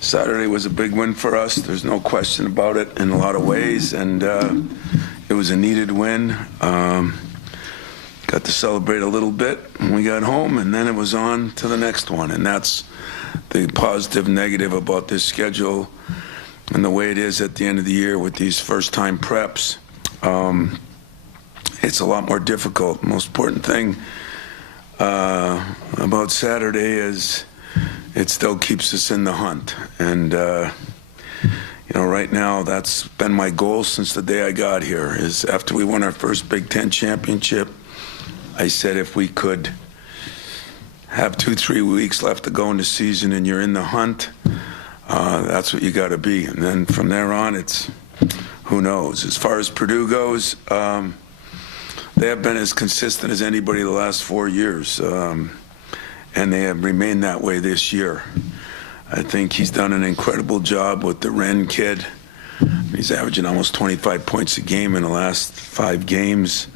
Saturday was a big win for us. There's no question about it in a lot of ways, and it was a needed win. Got to celebrate a little bit when we got home, and then it was on to the next one. And that's the positive, negative about this schedule and the way it is at the end of the year with these first-time preps. It's a lot more difficult. Most important thing about Saturday is it still keeps us in the hunt. And, right now that's been my goal since the day I got here, is after we won our first Big Ten championship, I said if we could have 2-3 weeks left to go in the season and you're in the hunt, that's what you got to be. And then from there on, it's who knows. As far as Purdue goes, they have been as consistent as anybody the last 4 years, and they have remained that way this year. I think he's done an incredible job with the Wren kid. He's averaging almost 25 points a game in the last 5 games.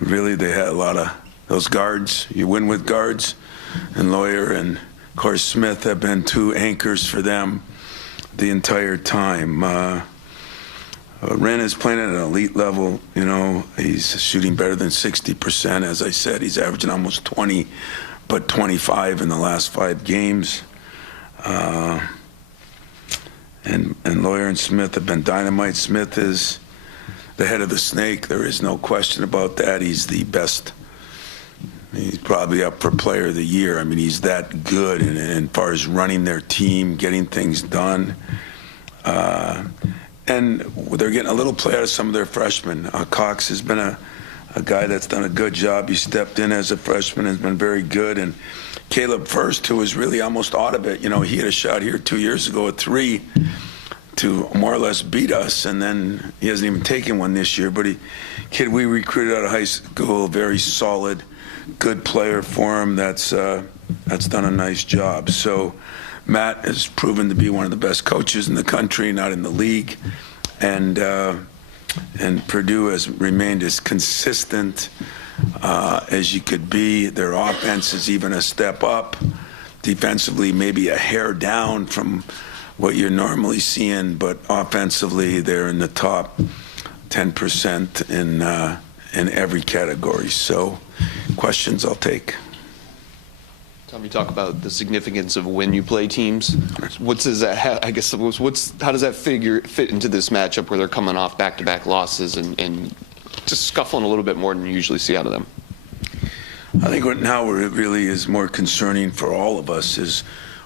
Really, they had a lot of those guards. You win with guards, and Lawyer and, of course, Smith have been 2 anchors for them the entire time. Wren is playing at an elite level. He's shooting better than 60%. As I said, he's averaging almost 20, but 25 in the last 5 games. And Lawyer and Smith have been dynamite. Smith is the head of the snake. There is no question about that. He's the best. He's probably up for player of the year. I mean, he's that good as far as running their team, getting things done. And they're getting a little play out of some of their freshmen. Cox has been a guy that's done a good job. He stepped in as a freshman and has been very good. And Caleb First, who was really almost out of it. He had a shot here 2 years ago at 3 to more or less beat us, and then he hasn't even taken one this year. But kid we recruited out of high school, very solid, good player for him. That's done a nice job. So Matt has proven to be one of the best coaches in the country, not in the league, and Purdue has remained as consistent as you could be. Their offense is even a step up. Defensively, maybe a hair down from what you're normally seeing, but offensively, they're in the top 10% in every category. So, questions I'll take. Tom, you talk about the significance of when you play teams. How does that fit into this matchup where they're coming off back-to-back losses and just scuffling a little bit more than you usually see out of them? I think now where it really is more concerning for all of us is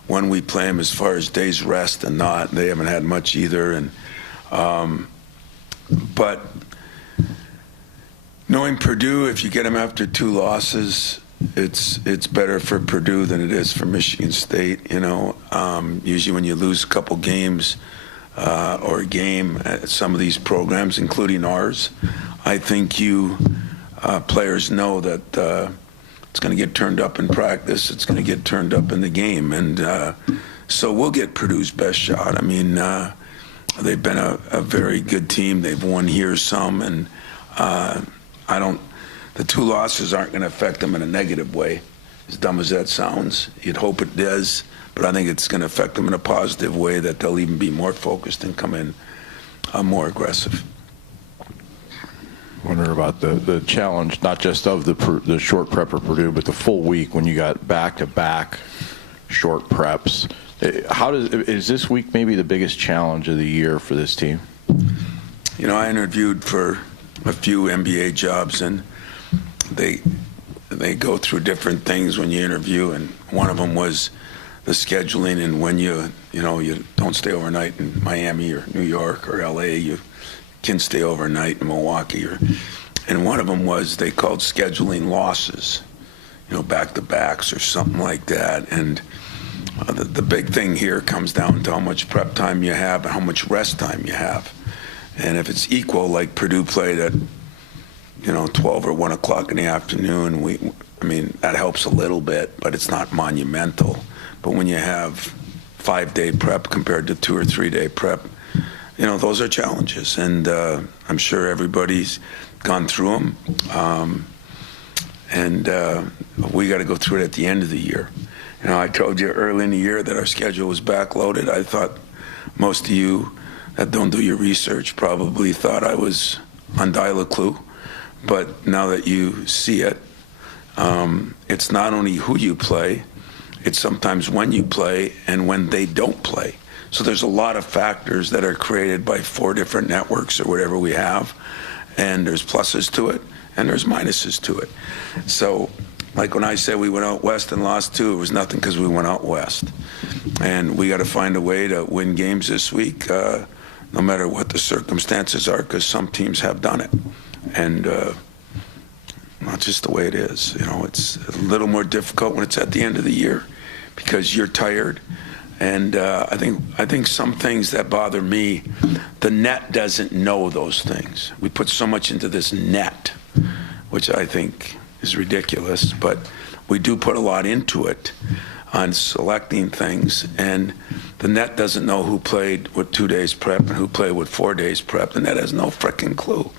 when we play them as far as days rest and not. They haven't had much either. But knowing Purdue, if you get them after 2 losses, it's better for Purdue than it is for Michigan State. Usually when you lose a couple games or a game at some of these programs, including ours, I think you players know that it's going to get turned up in practice. It's going to get turned up in the game. And so we'll get Purdue's best shot. I mean, they've been a very good team. They've won here some. And the 2 losses aren't going to affect them in a negative way, as dumb as that sounds. You'd hope it does. But I think it's going to affect them in a positive way, that they'll even be more focused and come in more aggressive. Wondering about the challenge, not just of the short prep for Purdue, but the full week when you got back-to-back short preps. Is this week maybe the biggest challenge of the year for this team? I interviewed for a few NBA jobs, and they go through different things when you interview, and one of them was the scheduling, and when you don't stay overnight in Miami or New York or LA, you can stay overnight in Milwaukee, and one of them was they called scheduling losses, back-to-backs or something like that. And the big thing here comes down to how much prep time you have and how much rest time you have. And if it's equal, like Purdue played at 12 or 1 o'clock in the afternoon, that helps a little bit, but it's not monumental. But when you have 5-day prep compared to 2 or 3 day prep, those are challenges, and I'm sure everybody's gone through them. We got to go through it at the end of the year. You know, I told you early in the year that our schedule was backloaded. I thought most of you that don't do your research probably thought I was on dial-a-clue. But now that you see it, it's not only who you play, it's sometimes when you play and when they don't play. So there's a lot of factors that are created by 4 different networks or whatever we have, and there's pluses to it and there's minuses to it. So like when I said we went out west and lost 2, it was nothing because we went out west. And we got to find a way to win games this week, no matter what the circumstances are, because some teams have done it. And not just the way it is. You know, it's a little more difficult when it's at the end of the year because you're tired. And I think some things that bother me, the net doesn't know those things. We put so much into this net, which I think is ridiculous, but we do put a lot into it on selecting things, and the net doesn't know who played with 2 days prep and who played with 4 days prep. The net has no frickin' clue.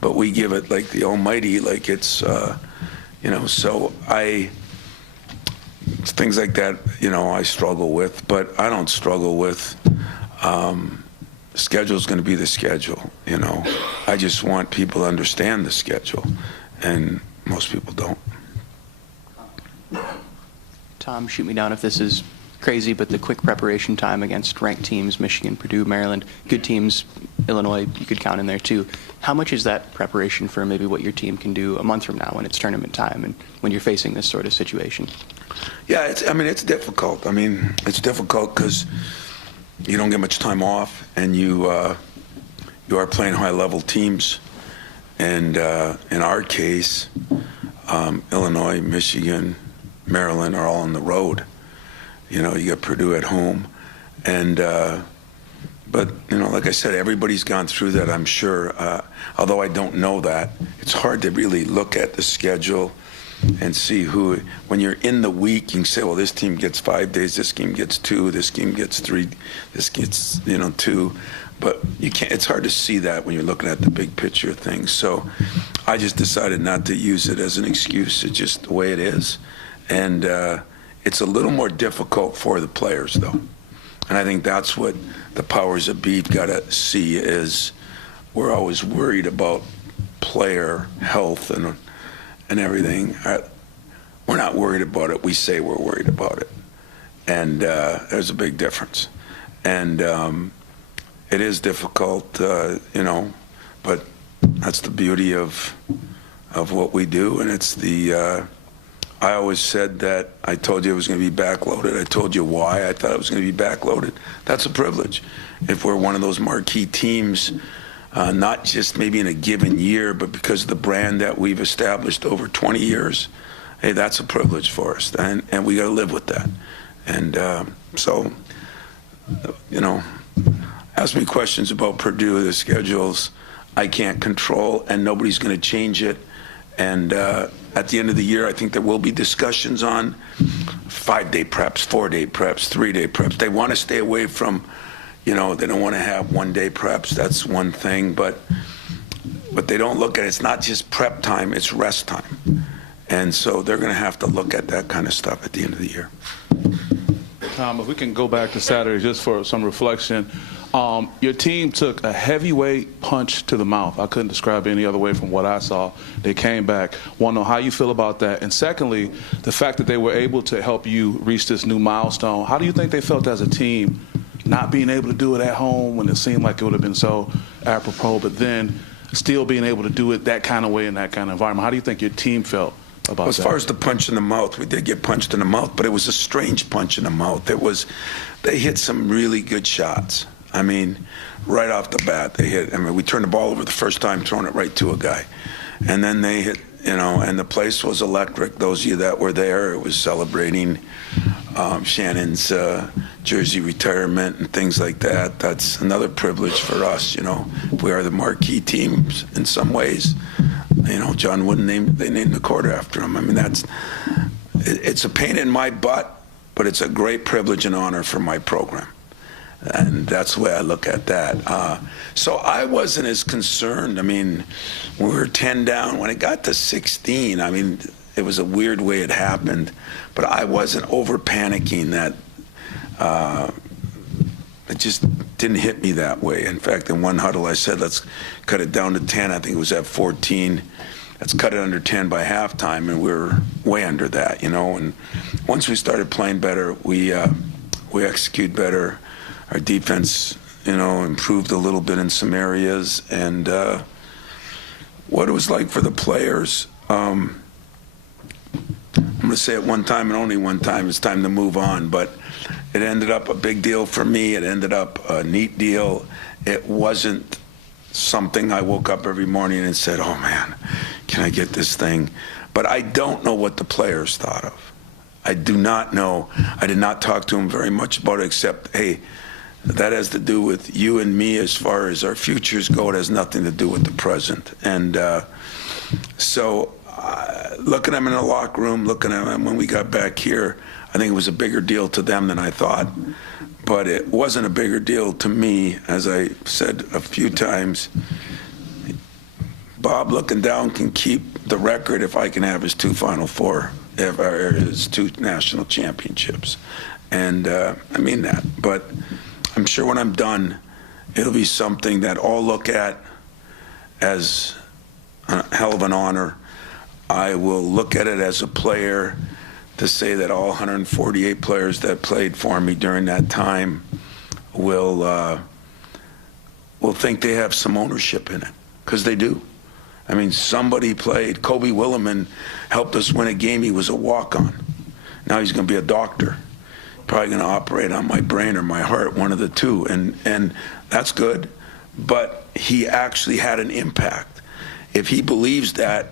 But we give it like the almighty, like it's, you know, so things like that, you know, I struggle with, but I don't struggle with, the schedule's going to be the schedule, you know. I just want people to understand the schedule, and most people don't. Tom, shoot me down if this is crazy, but the quick preparation time against ranked teams, Michigan, Purdue, Maryland, good teams, Illinois, you could count in there too. How much is that preparation for maybe what your team can do a month from now when it's tournament time and when you're facing this sort of situation? Yeah, it's difficult. I mean, it's difficult because you don't get much time off, and you are playing high-level teams. And in our case, Illinois, Michigan, Maryland are all on the road. You know, you got Purdue at home. And, but, you know, like I said, everybody's gone through that, I'm sure. Although I don't know that, it's hard to really look at the schedule and see who, when you're in the week, you can say, well, this team gets 5 days, this team gets 2, this team gets 3, this gets, you know, 2. But you can't, it's hard to see that when you're looking at the big picture of things. So I just decided not to use it as an excuse. It's just the way it is. And it's a little more difficult for the players, though. And I think that's what the powers that be got to see is we're always worried about player health and everything. We're not worried about it. We say we're worried about it. And there's a big difference. And it is difficult, you know, but that's the beauty of what we do. And it's the, I always said that I told you it was going to be backloaded. I told you why I thought it was going to be backloaded. That's a privilege. If we're one of those marquee teams, not just maybe in a given year, but because of the brand that we've established over 20 years, hey, that's a privilege for us. And we got to live with that. And so, you know, ask me questions about Purdue, the schedules I can't control, and nobody's going to change it. And at the end of the year, I think there will be discussions on 5-day preps, 4-day preps, 3-day preps. They want to stay away from, you know, they don't want to have 1-day preps. That's one thing. But they don't look at it. It's not just prep time, it's rest time. And so they're going to have to look at that kind of stuff at the end of the year. Tom, if we can go back to Saturday just for some reflection. Your team took a heavyweight punch to the mouth. I couldn't describe it any other way from what I saw. They came back. Want to know how you feel about that. And secondly, the fact that they were able to help you reach this new milestone. How do you think they felt as a team not being able to do it at home when it seemed like it would have been so apropos, but then still being able to do it that kind of way in that kind of environment? How do you think your team felt about that? As far as the punch in the mouth, we did get punched in the mouth, but it was a strange punch in the mouth. They hit some really good shots. I mean, right off the bat, they hit. I mean, we turned the ball over the first time, throwing it right to a guy. And then they hit, you know, and the place was electric. Those of you that were there, it was celebrating Shannon's jersey retirement and things like that. That's another privilege for us, you know. We are the marquee teams in some ways. You know, John Wooden they named the court after him. I mean, it's a pain in my butt, but it's a great privilege and honor for my program. And that's the way I look at that. So I wasn't as concerned. I mean, we were 10 down. When it got to 16, I mean, it was a weird way it happened, but I wasn't over panicking that. It just didn't hit me that way. In fact, in one huddle, I said, let's cut it down to 10. I think it was at 14. Let's cut it under 10 by halftime, and we were way under that, you know. And once we started playing better, we execute better. Our defense, you know, improved a little bit in some areas. And what it was like for the players, I'm going to say it one time and only one time, it's time to move on. But it ended up a big deal for me. It ended up a neat deal. It wasn't something I woke up every morning and said, oh, man, can I get this thing? But I don't know what the players thought of. I do not know. I did not talk to them very much about it, except, hey, that has to do with you and me as far as our futures go. It has nothing to do with the present. And so looking at them in the locker room, looking at them when we got back here, I think it was a bigger deal to them than I thought. But it wasn't a bigger deal to me. As I said a few times, Bob looking down can keep the record if I can have his 2 Final Four, his 2 national championships. And I mean that. But I'm sure when I'm done, it'll be something that I'll look at as a hell of an honor. I will look at it as a player to say that all 148 players that played for me during that time will think they have some ownership in it, because they do. I mean, somebody played. Kobe Williman helped us win a game. He was a walk-on. Now he's going to be a doctor. Probably going to operate on my brain or my heart, one of the two, and that's good. But he actually had an impact. If he believes that,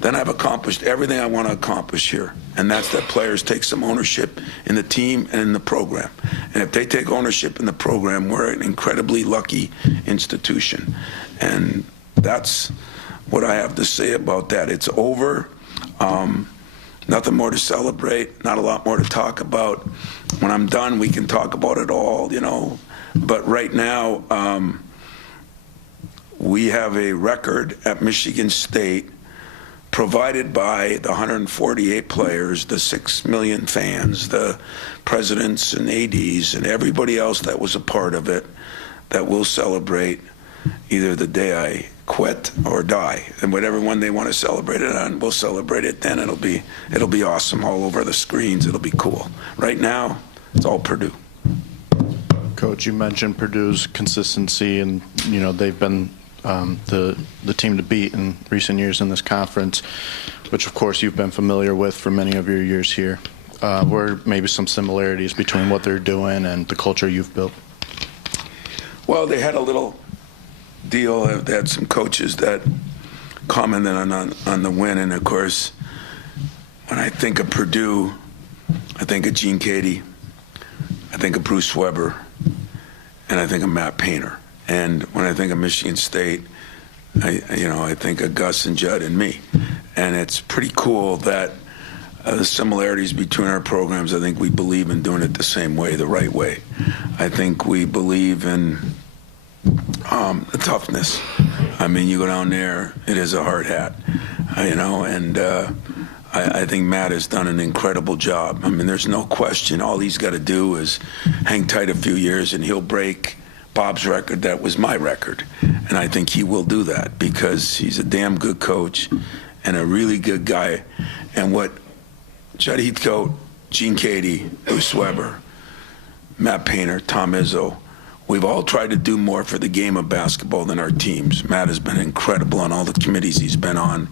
then I've accomplished everything I want to accomplish here, and that's that players take some ownership in the team and in the program. And if they take ownership in the program, we're an incredibly lucky institution. And that's what I have to say about that. It's over. Nothing more to celebrate, not a lot more to talk about. When I'm done, we can talk about it all, you know. But right now, we have a record at Michigan State provided by the 148 players, the 6 million fans, the presidents and ADs, and everybody else that was a part of it, that we'll celebrate either the day I quit or die. And whatever one they want to celebrate it on, we'll celebrate it then. It'll be awesome all over the screens. It'll be cool. Right now, it's all Purdue. Coach, you mentioned Purdue's consistency, and you know they've been the team to beat in recent years in this conference, which of course you've been familiar with for many of your years here. What are maybe some similarities between what they're doing and the culture you've built? Well, they had a little deal. They had some coaches that commented on the win, and of course, when I think of Purdue, I think of Gene Cady, I think of Bruce Weber, and I think of Matt Painter. And when I think of Michigan State, I think of Gus and Judd and me. And it's pretty cool that the similarities between our programs, I think we believe in doing it the same way, the right way. I think we believe in the toughness. I mean, you go down there, it is a hard hat, and I think Matt has done an incredible job. I mean, there's no question. All he's got to do is hang tight a few years, and he'll break Bob's record. That was my record. And I think he will do that because he's a damn good coach and a really good guy. And what Judd Heathcote, Gene Cady, Bruce Weber, Matt Painter, Tom Izzo, we've all tried to do more for the game of basketball than our teams. Matt has been incredible on all the committees he's been on.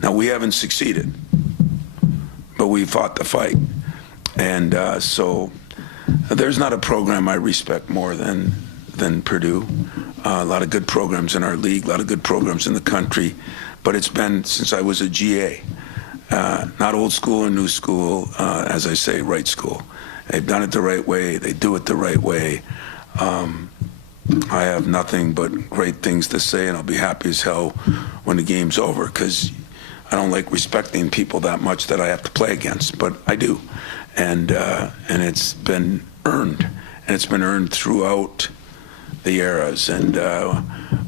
Now, we haven't succeeded, but we fought the fight. And so there's not a program I respect more than Purdue. A lot of good programs in our league, a lot of good programs in the country, but it's been since I was a GA. Not old school or new school, as I say, right school. They've done it the right way. They do it the right way. I have nothing but great things to say, and I'll be happy as hell when the game's over, because I don't like respecting people that much that I have to play against, but I do. And it's been earned, and it's been earned throughout the eras. And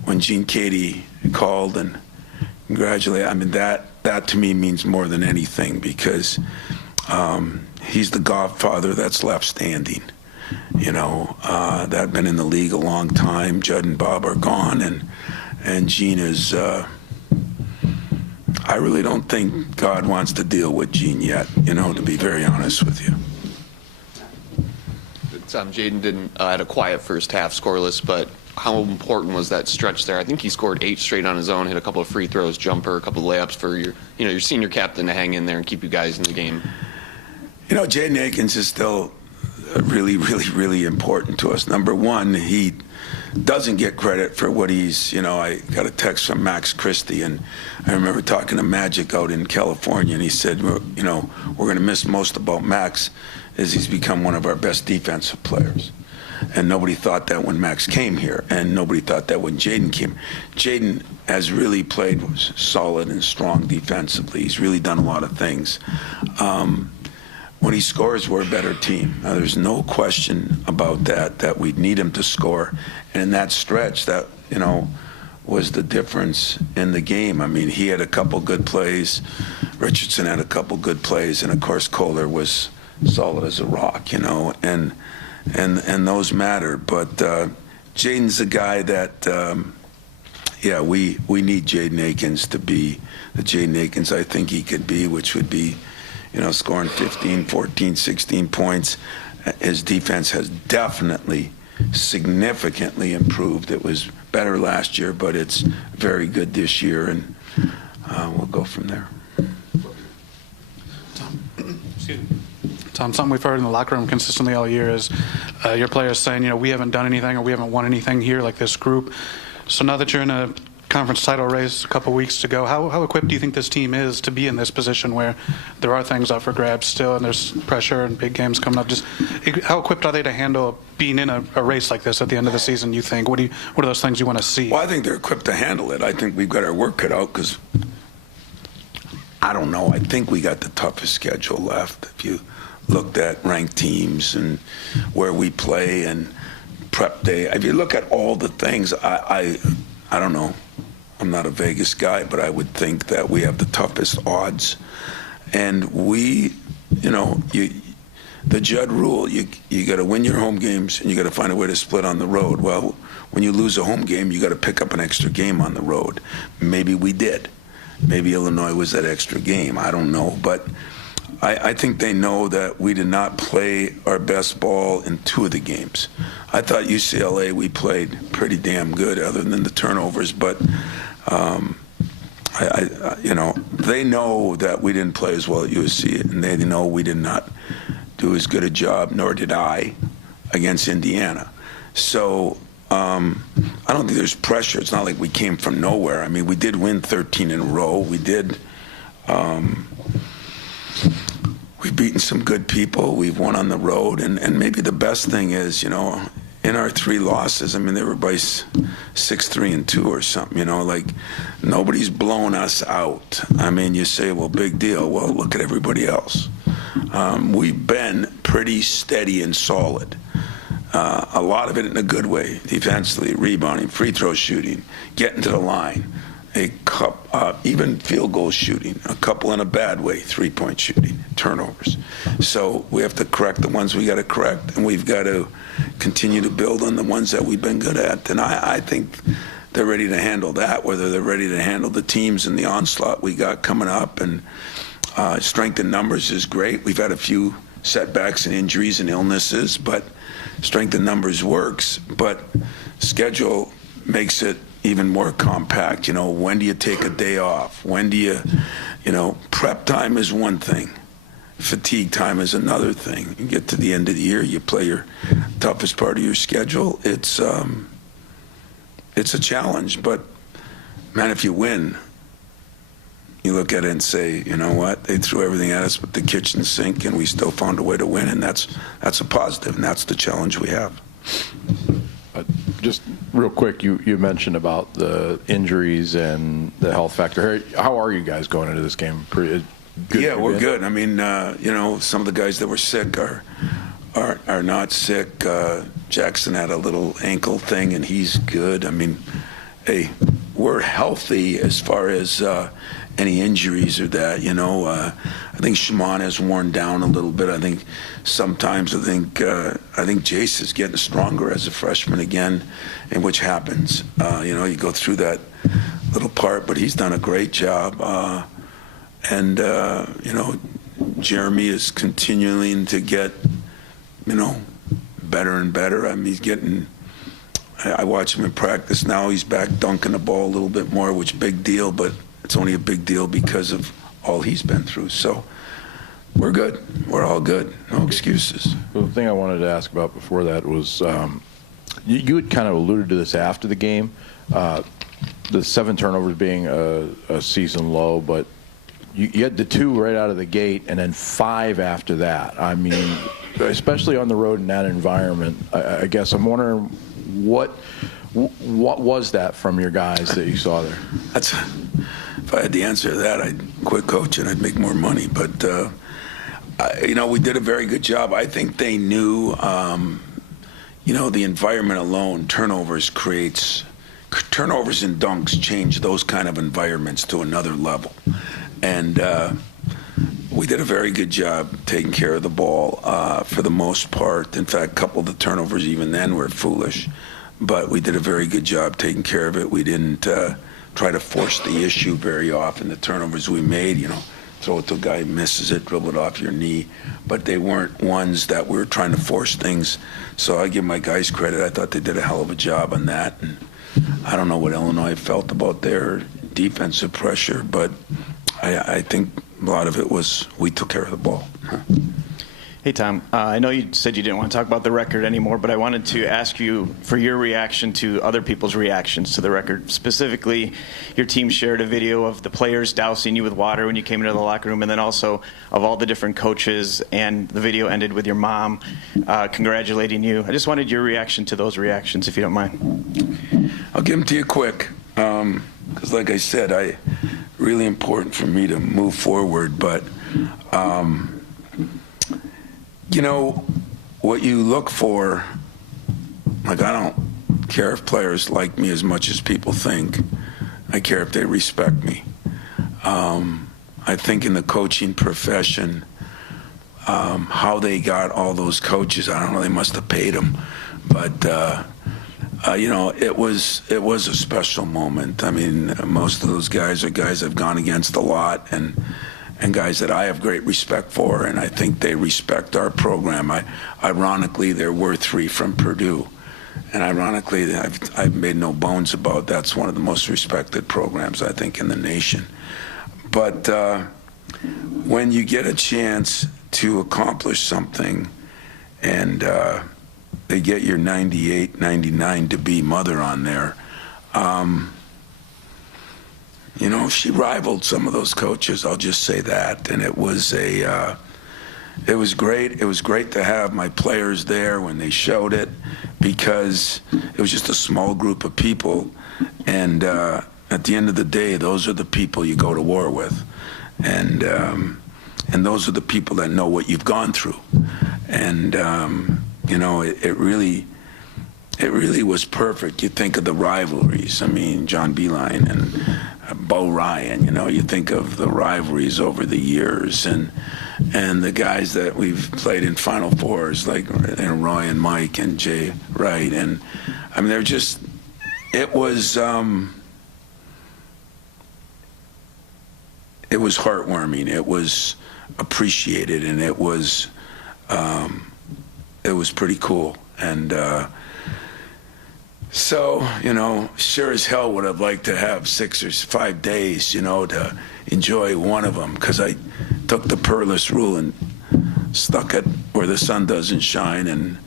when Gene Cady called and congratulate. I mean, that to me means more than anything because he's the godfather that's left standing. You know, that been in the league a long time. Judd and Bob are gone, and Gene is. I really don't think God wants to deal with Gene yet. You know, to be very honest with you. Jaden didn't had a quiet first half, scoreless, but how important was that stretch there? I think he scored 8 straight on his own, hit a couple of free throws, jumper, a couple of layups for your senior captain to hang in there and keep you guys in the game. You know, Jaden Akins is still really, really, really important to us. Number one, he doesn't get credit for what he's, you know, I got a text from Max Christie, and I remember talking to Magic out in California, and he said, you know, we're going to miss most about Max is he's become one of our best defensive players. And nobody thought that when Max came here, and nobody thought that when Jaden came. Jaden has really played solid and strong defensively. He's really done a lot of things. When he scores, we're a better team. Now, there's no question about that we need him to score. And in that stretch, that, you know, was the difference in the game. I mean, he had a couple good plays. Richardson had a couple good plays. And, of course, Kohler was solid as a rock, you know, and those matter. But Jaden's a guy that, yeah, we need Jaden Akins to be the Jaden Akins I think he could be, which would be, you know, scoring 15, 14, 16 points. His defense has definitely significantly improved. It was better last year, but it's very good this year, and we'll go from there. Tom, something we've heard in the locker room consistently all year is your players saying, you know, we haven't done anything or we haven't won anything here like this group. So now that you're in a conference title race a couple weeks to go, how equipped do you think this team is to be in this position where there are things up for grabs still and there's pressure and big games coming up? Just how equipped are they to handle being in a race like this at the end of the season, you think? What are those things you want to see? Well, I think they're equipped to handle it. I think we've got our work cut out because, I don't know, I think we got the toughest schedule left. If you looked at ranked teams and where we play and prep day, if you look at all the things, I don't know. I'm not a Vegas guy, but I would think that we have the toughest odds. And we, you know, the Judd rule, you got to win your home games and you got to find a way to split on the road. Well, when you lose a home game, you got to pick up an extra game on the road. Maybe we did. Maybe Illinois was that extra game. I don't know. But I think they know that we did not play our best ball in 2 of the games. I thought UCLA, we played pretty damn good other than the turnovers, but you know, they know that we didn't play as well at USC, and they know we did not do as good a job, nor did I, against Indiana. So I don't think there's pressure. It's not like we came from nowhere. I mean, we did win 13 in a row. We did. We've beaten some good people. We've won on the road. And maybe the best thing is, you know, in our 3 losses, I mean, they were by 6-3-2 or something, you know, like nobody's blown us out. I mean, you say, well, big deal. Well, look at everybody else. We've been pretty steady and solid. A lot of it in a good way, defensively, rebounding, free throw shooting, getting to the line. Even field goal shooting, a couple in a bad way, 3-point shooting, turnovers. So we have to correct the ones we got to correct, and we've got to continue to build on the ones that we've been good at. And I think they're ready to handle that, whether they're ready to handle the teams and the onslaught we got coming up. And strength in numbers is great. We've had a few setbacks and injuries and illnesses, but strength in numbers works. But schedule makes it even more compact. You know, when do you take a day off? When do you know, prep time is one thing. Fatigue time is another thing. You get to the end of the year, you play your toughest part of your schedule. It's a challenge, but man, if you win, you look at it and say, you know what, they threw everything at us but the kitchen sink and we still found a way to win, and that's a positive, and that's the challenge we have. Just real quick, you mentioned about the injuries and the health factor. How are you guys going into this game? Good, yeah, we're good. I mean, you know, some of the guys that were sick are not sick. Jackson had a little ankle thing, and he's good. I mean, hey, we're healthy as far as any injuries or that. I think Shimon has worn down a little bit. I think sometimes I think Jace is getting stronger as a freshman again, and which happens. You go through that little part, but he's done a great job. And Jeremy is continuing to get, better and better. I mean, he's getting. I watch him in practice now. He's back dunking the ball a little bit more, which big deal, but it's only a big deal because of all he's been through. So we're good. We're all good. No excuses. The thing I wanted to ask about before that was you had kind of alluded to this after the game, the 7 turnovers being a season low, but you had the 2 right out of the gate and then 5 after that. I mean, especially on the road in that environment, I guess I'm wondering what was that from your guys that you saw there? If I had the answer to that, I'd quit coaching. I'd make more money. But we did a very good job. I think they knew. The environment alone, turnovers and dunks change those kind of environments to another level, and we did a very good job taking care of the ball for the most part. In fact, a couple of the turnovers even then were foolish, but we did a very good job taking care of it. We didn't try to force the issue very often. The turnovers we made, throw it to a guy who misses it, dribble it off your knee, but they weren't ones that we were trying to force things. So I give my guys credit. I thought they did a hell of a job on that. And I don't know what Illinois felt about their defensive pressure, but I think a lot of it was we took care of the ball. Hey, Tom. I know you said you didn't want to talk about the record anymore, but I wanted to ask you for your reaction to other people's reactions to the record. Specifically, your team shared a video of the players dousing you with water when you came into the locker room, and then also of all the different coaches, and the video ended with your mom congratulating you. I just wanted your reaction to those reactions, if you don't mind. I'll give them to you quick, because like I said, really important for me to move forward, but what you look for, like, I don't care if players like me as much as people think. I care if they respect me. I think in the coaching profession, how they got all those coaches, I don't know, they must have paid them. But, it was a special moment. I mean, most of those guys are guys I've gone against a lot, and guys that I have great respect for, and I think they respect our program. Ironically, there were 3 from Purdue, and ironically, I've made no bones about that's one of the most respected programs, I think, in the nation. But when you get a chance to accomplish something, and they get your 98, 99 to be mother on there, she rivaled some of those coaches. I'll just say that, and it was great. It was great to have my players there when they showed it, because it was just a small group of people, and at the end of the day, those are the people you go to war with, and those are the people that know what you've gone through, and it really was perfect. You think of the rivalries. I mean, John Beilein and Bo Ryan, you think of the rivalries over the years, and the guys that we've played in Final Fours, like Roy and Mike and Jay Wright, and I mean, it was heartwarming, it was appreciated, and it was pretty cool, and so, sure as hell would have liked to have 6 or 5 days, to enjoy one of them, because I took the Perlis rule and stuck it where the sun doesn't shine, and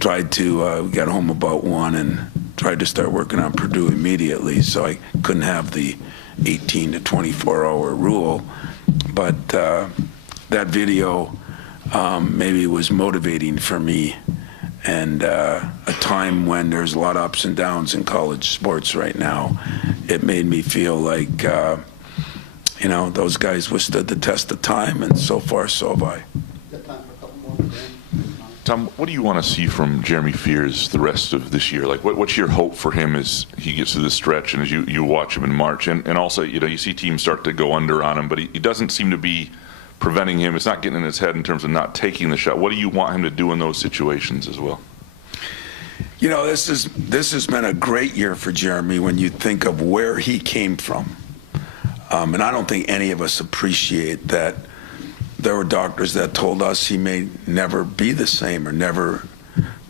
tried to, we got home about 1 and tried to start working on Purdue immediately, so I couldn't have the 18 to 24-hour rule. But that video maybe was motivating for me, and a time when there's a lot of ups and downs in college sports right now, it made me feel like, those guys withstood the test of time, and so far, so have I. Got time for a couple more, Dan? Tom, what do you want to see from Jeremy Fears the rest of this year? Like, what's your hope for him as he gets to this stretch and as you watch him in March? And also, you see teams start to go under on him, but he doesn't seem to be preventing him. It's not getting in his head in terms of not taking the shot. What do you want him to do in those situations as well? This has been a great year for Jeremy when you think of where he came from. And I don't think any of us appreciate that there were doctors that told us he may never be the same or never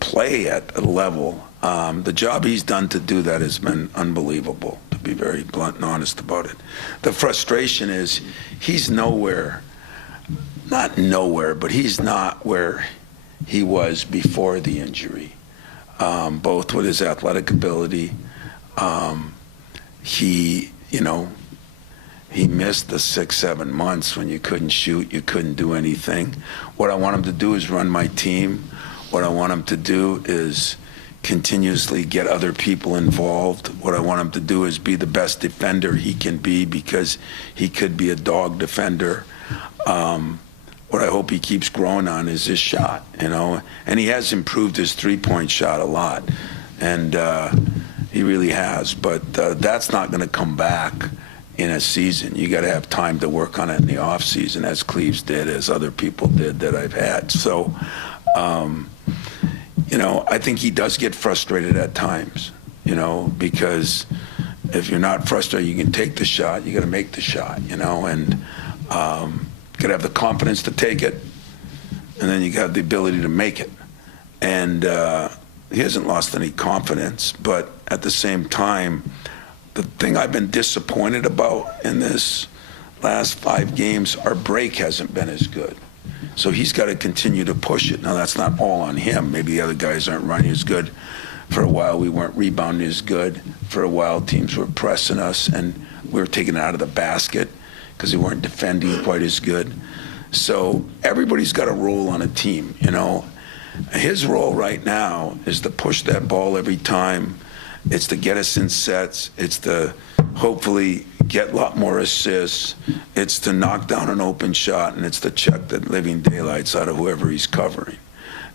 play at a level. The job he's done to do that has been unbelievable, to be very blunt and honest about it. The frustration is he's nowhere, not nowhere, but he's not where he was before the injury, both with his athletic ability. He missed the 6-7 months when you couldn't shoot, you couldn't do anything. What I want him to do is run my team. What I want him to do is continuously get other people involved. What I want him to do is be the best defender he can be, because he could be a dog defender. What I hope he keeps growing on is his shot, and he has improved his three-point shot a lot, and he really has, but that's not going to come back in a season. You got to have time to work on it in the off season, as Cleves did, as other people did that I've had. So, I think he does get frustrated at times, because if you're not frustrated, you can take the shot. You got to make the shot, and got to have the confidence to take it, and then you got the ability to make it. And he hasn't lost any confidence, but at the same time, the thing I've been disappointed about in this last 5 games, our break hasn't been as good. So he's got to continue to push it. Now, that's not all on him. Maybe the other guys aren't running as good. For a while, we weren't rebounding as good. For a while, teams were pressing us, and we were taking it out of the basket because we weren't defending quite as good. So everybody's got a role on a team, His role right now is to push that ball every time. It's to get us in sets. It's to hopefully get a lot more assists. It's to knock down an open shot, and it's to check the living daylights out of whoever he's covering.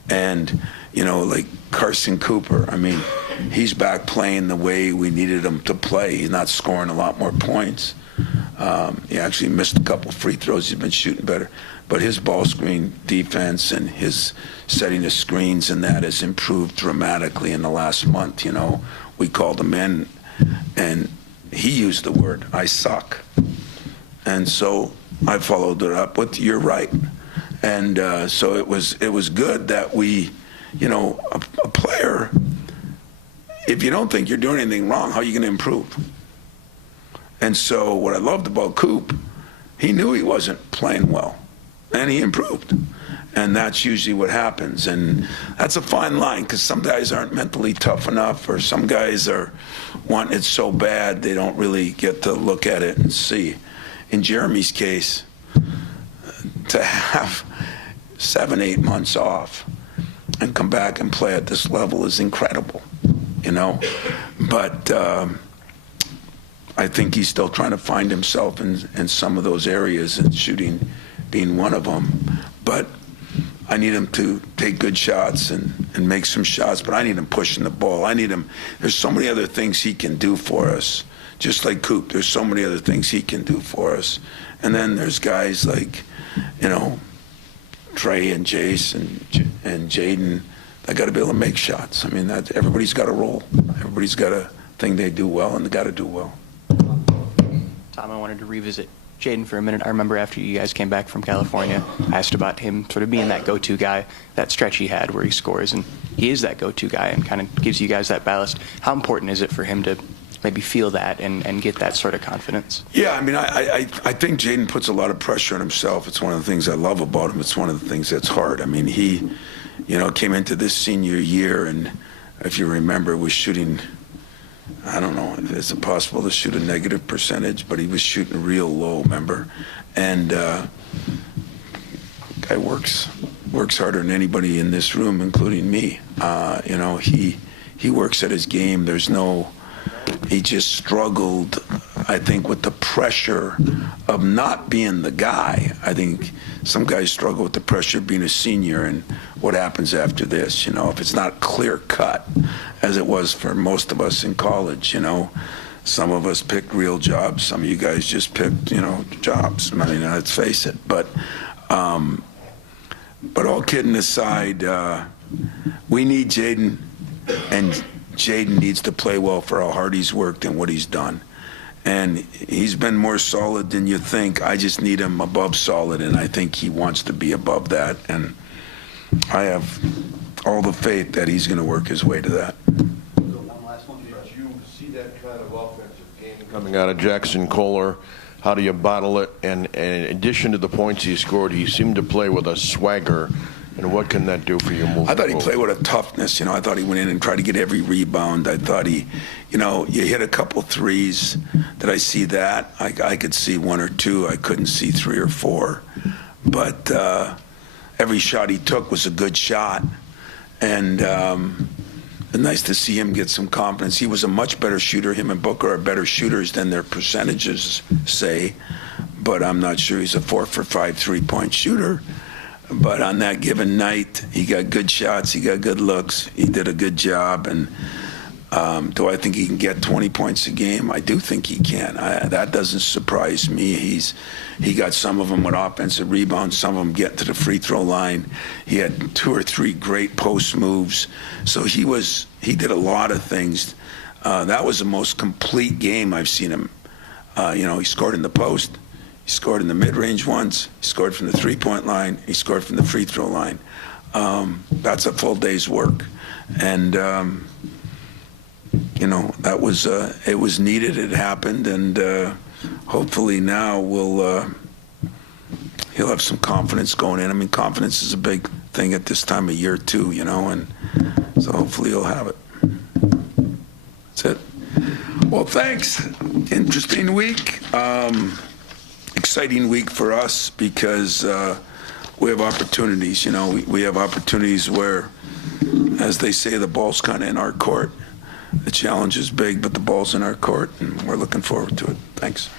And, like Carson Cooper, he's back playing the way we needed him to play. He's not scoring a lot more points. He actually missed a couple free throws. He's been shooting better. But his ball screen defense and his setting of screens and that has improved dramatically in the last month, We called him in, and he used the word, "I suck." And so I followed it up with, "You're right." And so it was good that we, a player, if you don't think you're doing anything wrong, how are you going to improve? And so what I loved about Coop, he knew he wasn't playing well, and he improved. And that's usually what happens. And that's a fine line, because some guys aren't mentally tough enough, or some guys are wanting it so bad they don't really get to look at it and see. In Jeremy's case, to have 7-8 months off and come back and play at this level is incredible, But I think he's still trying to find himself in some of those areas, and shooting being one of them. But I need him to take good shots and make some shots, but I need him pushing the ball. There's so many other things he can do for us, just like Coop. There's so many other things he can do for us. And then there's guys like, Trey and Jace and Jaden that got to be able to make shots. Everybody's got a role. Everybody's got a thing they do well, and they got to do well. Tom, I wanted to revisit Jaden for a minute. I remember after you guys came back from California, I asked about him sort of being that go-to guy, that stretch he had where he scores, and he is that go-to guy and kind of gives you guys that ballast. How important is it for him to maybe feel that and get that sort of confidence? Yeah, I think Jaden puts a lot of pressure on himself. It's one of the things I love about him. It's one of the things that's hard. He, came into this senior year, and if you remember, was shooting, I don't know if it's possible to shoot a negative percentage, but he was shooting real low, remember? And guy works harder than anybody in this room, including me. He works at his game. He just struggled, I think, with the pressure of not being the guy. I think some guys struggle with the pressure of being a senior, and what happens after this. If it's not clear cut, as it was for most of us in college. Some of us picked real jobs. Some of you guys just picked, jobs. I mean, let's face it. But all kidding aside, we need Jaden, and Jaden needs to play well for how hard he's worked and what he's done. And he's been more solid than you think. I just need him above solid, and I think he wants to be above that. And I have all the faith that he's going to work his way to that. One last one. Did you see that kind of offensive game coming out of Jackson Kohler? How do you bottle it? And in addition to the points he scored, he seemed to play with a swagger. And what can that do for you moving I thought he forward? played with a toughness. I thought he went in and tried to get every rebound. I thought you hit a couple threes. Did I see that? I could see one or two. I couldn't see three or four. But every shot he took was a good shot. And nice to see him get some confidence. He was a much better shooter. Him and Booker are better shooters than their percentages say. But I'm not sure he's a 4 for 5 3-point shooter. But on that given night, he got good shots. He got good looks. He did a good job. And do I think he can get 20 points a game? I do think he can. That doesn't surprise me. He got some of them with offensive rebounds, some of them getting to the free throw line. He had 2 or 3 great post moves. So he did a lot of things. That was the most complete game I've seen him. He scored in the post. He scored in the mid-range ones. He scored from the three-point line. He scored from the free throw line. That's a full day's work. And, that was it was needed. It happened. And hopefully now he'll have some confidence going in. I mean, confidence is a big thing at this time of year, too, and so hopefully he'll have it. That's it. Well, thanks. Interesting week. Exciting week for us because we have opportunities. We have opportunities where, as they say, the ball's kind of in our court. The challenge is big, but the ball's in our court, and we're looking forward to it. Thanks.